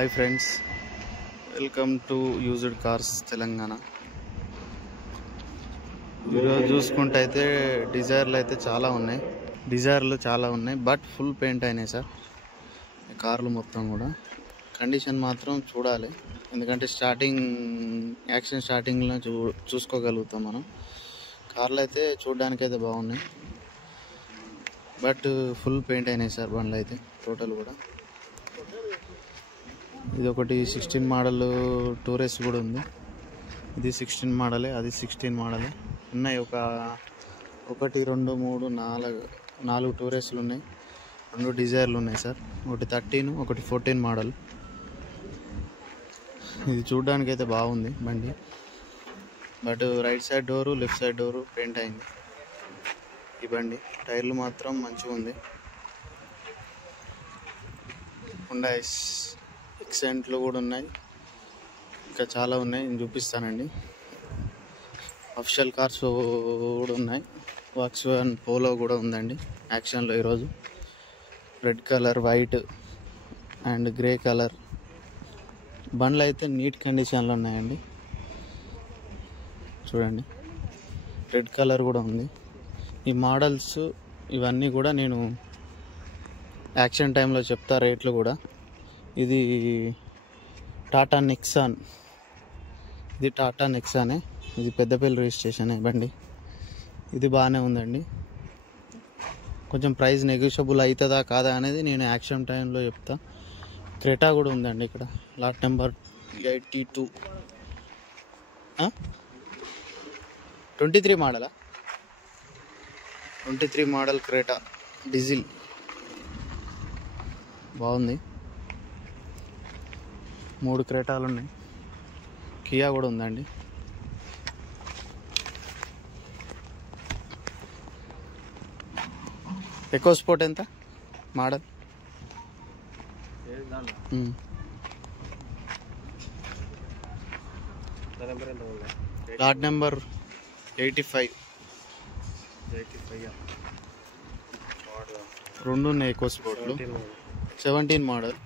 Hi friends, welcome to used cars Telangana. ఈరోజు చూసుకుంటే అయితే డిజైర్లు చాలా ఉన్నాయి బట్ ఫుల్ పెయింట్ అయినాయి సార్. కార్లు మొత్తం కూడా కండిషన్ మాత్రం చూడాలి, ఎందుకంటే యాక్షన్ స్టార్టింగ్లో చూసుకోగలుగుతాం మనం. కార్లు అయితే చూడడానికి అయితే బాగున్నాయి బట్ ఫుల్ పెయింట్ అయినాయి సార్ బండ్లు అయితే టోటల్ కూడా. ఇది ఒకటి 16 మోడల్ టూరెస్ కూడా ఉంది. ఇది 16 మోడలే, అది 16 మోడలే ఉన్నాయి. ఒకటి 2 3 4 టూరెస్లు ఉన్నాయి, 2 డిజైర్లు ఉన్నాయి సార్. ఒకటి 13, ఒకటి 14 మోడల్. ఇది చూడడానికి అయితే బాగుంది బండి, but right side door left side door paint అయింది ఈ బండి. టైర్లు మాత్రం మంచిగా ఉంది. హుండా ఎక్సెంట్లు కూడా ఉన్నాయి, ఇంకా చాలా ఉన్నాయి, నేను చూపిస్తానండి. అఫిషియల్ కార్స్ కూడా ఉన్నాయి. వాక్స్‌వ్యాగన్ పోలో కూడా ఉందండి యాక్షన్లో ఈరోజు. Red colour, white and grey colour బండ్లు అయితే నీట్ కండిషన్లో ఉన్నాయండి. చూడండి, రెడ్ కలర్ కూడా ఉంది. ఈ మోడల్స్ ఇవన్నీ కూడా నేను యాక్షన్ టైంలో చెప్తా రేట్లు కూడా. ఇది టాటా నెక్సాన్, ఇది పెద్దపల్లి రిజిస్ట్రేషన్ బండి. ఇది బాగానే ఉందండి. కొంచెం ప్రైస్ నెగోషియబుల్ అవుతుందా కాదా అనేది నేను యాక్షన్ టైంలో చెప్తా. క్రెటా కూడా ఉందండి ఇక్కడ, lot number 82. 23 మోడలా? 23 model Creta diesel బాగుంది. 3 క్రెటాలు ఉన్నాయి. కియా కూడా ఉందండి. ఎకో స్పోర్ట్ ఎంత మోడల్? Lot number 85. 2 ఉన్నాయి ఎకో స్పోర్ట్లు. 17 మోడల్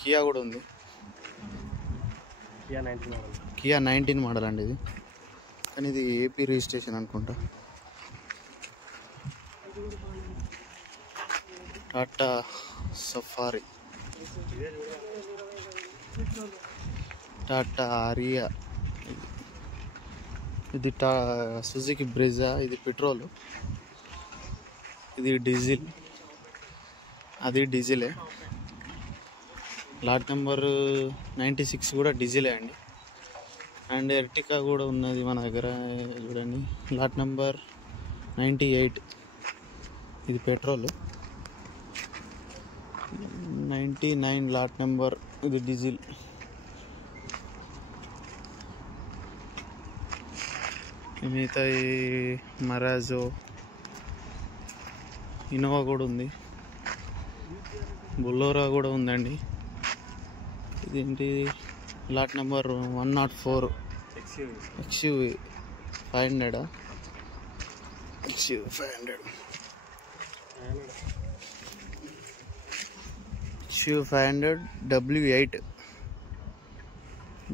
కియా కూడా ఉంది. కియా 19 మోడల్ అండి ఇది, కానీ ఇది ఏపీ రిజిస్ట్రేషన్ అనుకుంటా. టాటా సఫారీ, టాటా ఆరియా, ఇది సుజుకి బ్రెజా. ఇది పెట్రోల్, ఇది డీజిల్, అది డీజిలే. లాట్ నెంబర్ 96 కూడా డీజిలే అండి. అండ్ ఎర్టికా కూడా ఉన్నది మన దగ్గర, చూడండి. లాట్ నెంబర్ 98, ఇది పెట్రోల్. 99 లాట్ నెంబర్, ఇది డీజిల్. మిగతా మరాజో, ఇన్నోవా కూడా ఉంది, బొలోరా కూడా ఉందండి. ఇదేంటి lot number 104 XUV 500. XUV 500 W8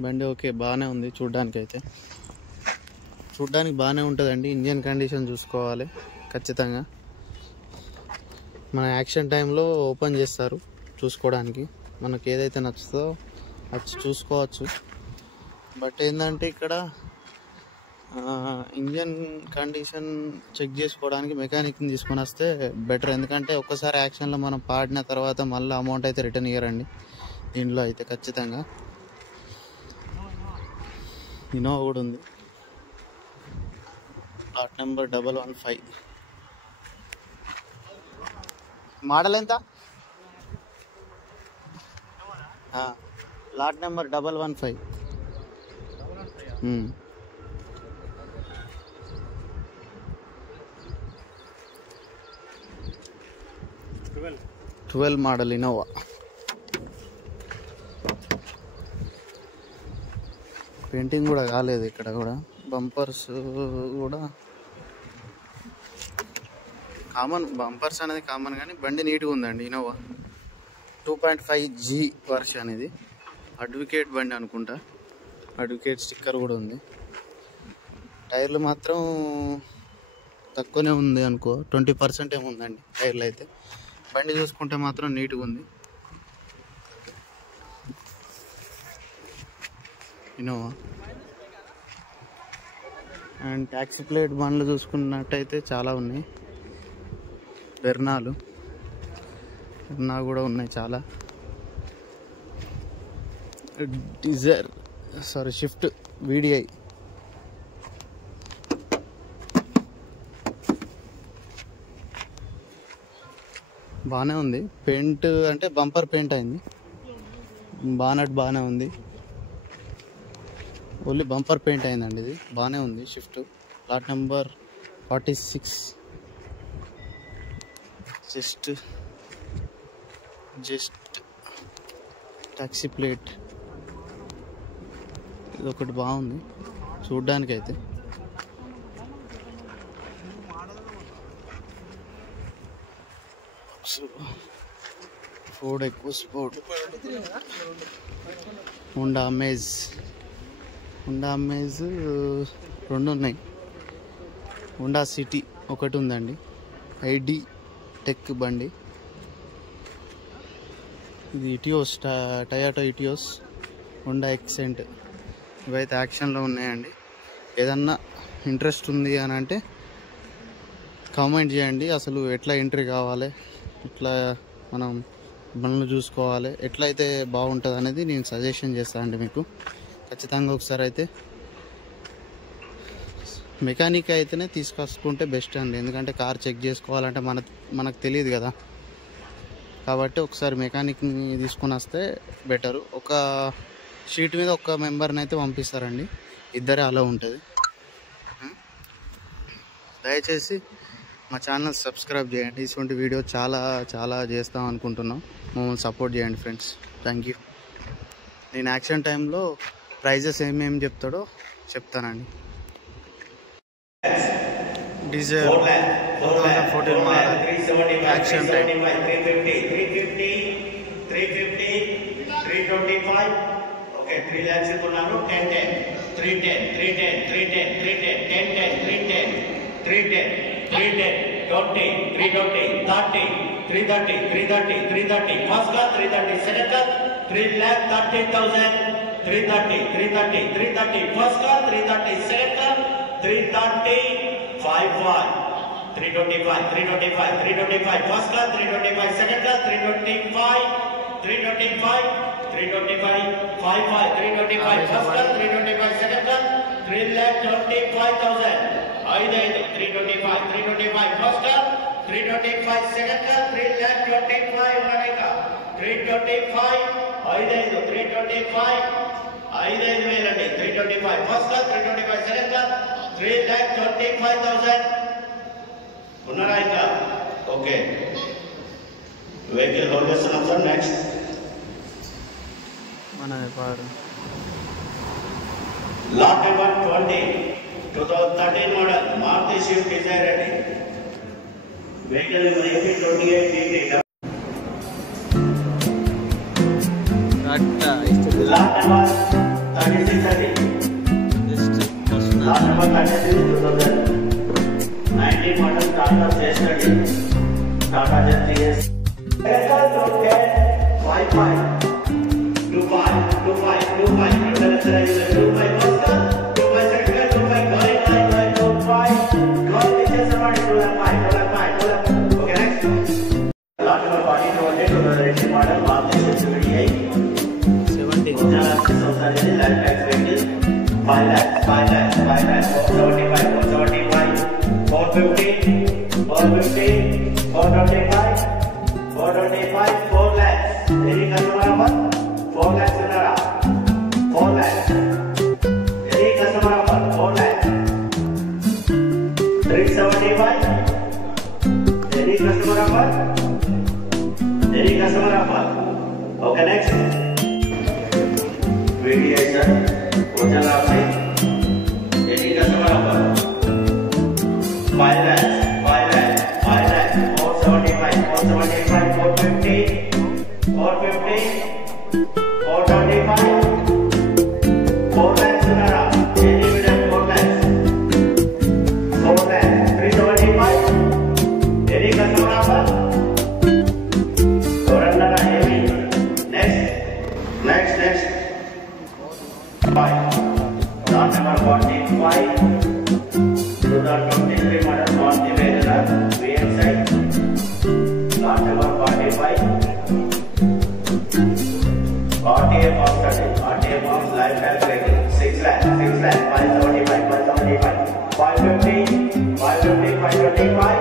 బండి. ఓకే, బాగానే ఉంది చూడ్డానికి బాగానే ఉంటుందండి. ఇంజన్ కండిషన్ చూసుకోవాలి ఖచ్చితంగా. మన యాక్షన్ టైంలో ఓపెన్ చేస్తారు చూసుకోవడానికి, మనకు ఏదైతే నచ్చుతుందో అది చూసుకోవచ్చు. బట్ ఏంటంటే ఇక్కడ ఇంజన్ కండిషన్ చెక్ చేసుకోవడానికి మెకానిక్ని తీసుకొని వస్తే బెటర్. ఎందుకంటే ఒక్కసారి యాక్షన్లో మనం పాడిన తర్వాత మళ్ళీ అమౌంట్ అయితే రిటర్న్ ఇయ్యరండి దీంట్లో అయితే ఖచ్చితంగా. ఇన్నోవా కూడా ఉంది, లాట్ నెంబర్ 115. మోడల్ ఎంత? Lot number 115. 12 model Innova. Painting కూడా కాలేదు ఇక్కడ కూడా. బంపర్స్ కూడా కామన్, బంపర్స్ అనేది కామన్, కానీ బండి నీట్గా ఉందండి ఇన్నోవా. 2.5G వర్షన్ ఇది. అడ్వకేట్ బండి అనుకుంటా, అడ్వకేట్ స్టిక్కర్ కూడా ఉంది. టైర్లు మాత్రం తక్కువనే ఉంది అనుకో, 20% ఏమో ఉందండి టైర్లు అయితే. బండి చూసుకుంటే మాత్రం నీట్గా ఉంది. ఇన్నోవా. అండ్ ట్యాక్సీ ప్లేట్ బండ్లు చూసుకున్నట్టయితే చాలా ఉన్నాయి. వెర్నా కూడా ఉన్నాయి చాలా. షిఫ్ట్ VDI బాగానే ఉంది. పెయింట్ అంటే బంపర్ పెయింట్ అయింది. బానట్ బాగానే ఉంది, ఓన్లీ బంపర్ పెయింట్ అయిందండి. ఇది బాగానే ఉంది. Shift plot number 46. Just taxi plate ఇది ఒకటి బాగుంది చూడ్డానికైతే. ఫోర్డ్ ఎకోస్పోర్ట్, హోండా అమేజ్ 2 ఉన్నాయి. హోండా సిటీ ఒకటి ఉందండి. ID టెక్ బండి. ఇది ఇటియోస్, టయోటా ఇటియోస్, హోండా ఎక్సెంట్. ఇవైతే యాక్షన్లో ఉన్నాయండి. ఏదన్నా ఇంట్రెస్ట్ ఉంది అని అంటే కామెంట్ చేయండి. అసలు ఎట్లా ఎంట్రీ కావాలి, ఎట్లా మనం బండ్లు చూసుకోవాలి, ఎట్లయితే బాగుంటుంది అనేది నేను సజెషన్ చేస్తానండి మీకు. ఖచ్చితంగా ఒకసారి అయితే మెకానిక్ అయితేనే తీసుకొచ్చుకుంటే బెస్ట్ అండి. ఎందుకంటే కార్ చెక్ చేసుకోవాలంటే మనకు తెలియదు కదా. కాబట్టి ఒకసారి మెకానిక్ని తీసుకుని వస్తే బెటరు. ఒక షీట్ మీద ఒక మెంబర్ని అయితే పంపిస్తారండి, ఇద్దరే అలా ఉంటుంది. దయచేసి మా ఛానల్ సబ్స్క్రైబ్ చేయండి. ఇటువంటి వీడియో చాలా చేస్తాం అనుకుంటున్నాం. మమ్మల్ని సపోర్ట్ చేయండి ఫ్రెండ్స్. Thank you. నేను యాక్షన్ టైంలో ప్రైజెస్ ఏమేమి చెప్తాడో చెప్తానండి. Diesel 2014 model, action time 325. Okay, 3 lakhs కొన్నాను. 10 310 310 310 310 10 310 310 310 20 320 30 330 330 330 first class 330 second class 3,30,000 330 330 330 first class 330 second class 330 55 325 325 325 first class 325 second class 325 325 325 55 325 first class 325 second class 3,25,000 325 325 first class 325 second class 3,25,000 ఉన్నాయిగా 325 325 5,000 అండి. 325 first class 325 second class 3,25,000 ఉన్నారా ఇంకా? Okay, vehicle hold చేస్తున్నాం sir. Next మన lot number 20 2013 model Maruti Swift Dzire అండి. Vehicle number AP28 lot number 36 అండి. Lot number 36 2019 model Tata చేస్తాడు. Tata Zest 55 Okay, next. Radiation. Hotel आपसे. Any customer number. 5 lakhs, 475, 450, 450. 4 lakhs ఉన్నారా? any bidder 4 lakhs. 4 lakhs. 375. Any customer offer? ఎవరన్నారా? ఏమి? Next. 5. Lot number 45. 2023 model Maruti Velar VXi. Lot number 45. RTA forms live calculating 6 lakh 575 550 525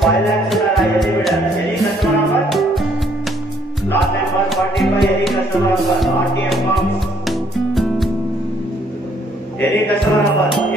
5 lakhs ఉన్నారా? any bidder? any customer offer? Lot number 45. any customer offer? RTA forms any customer offer?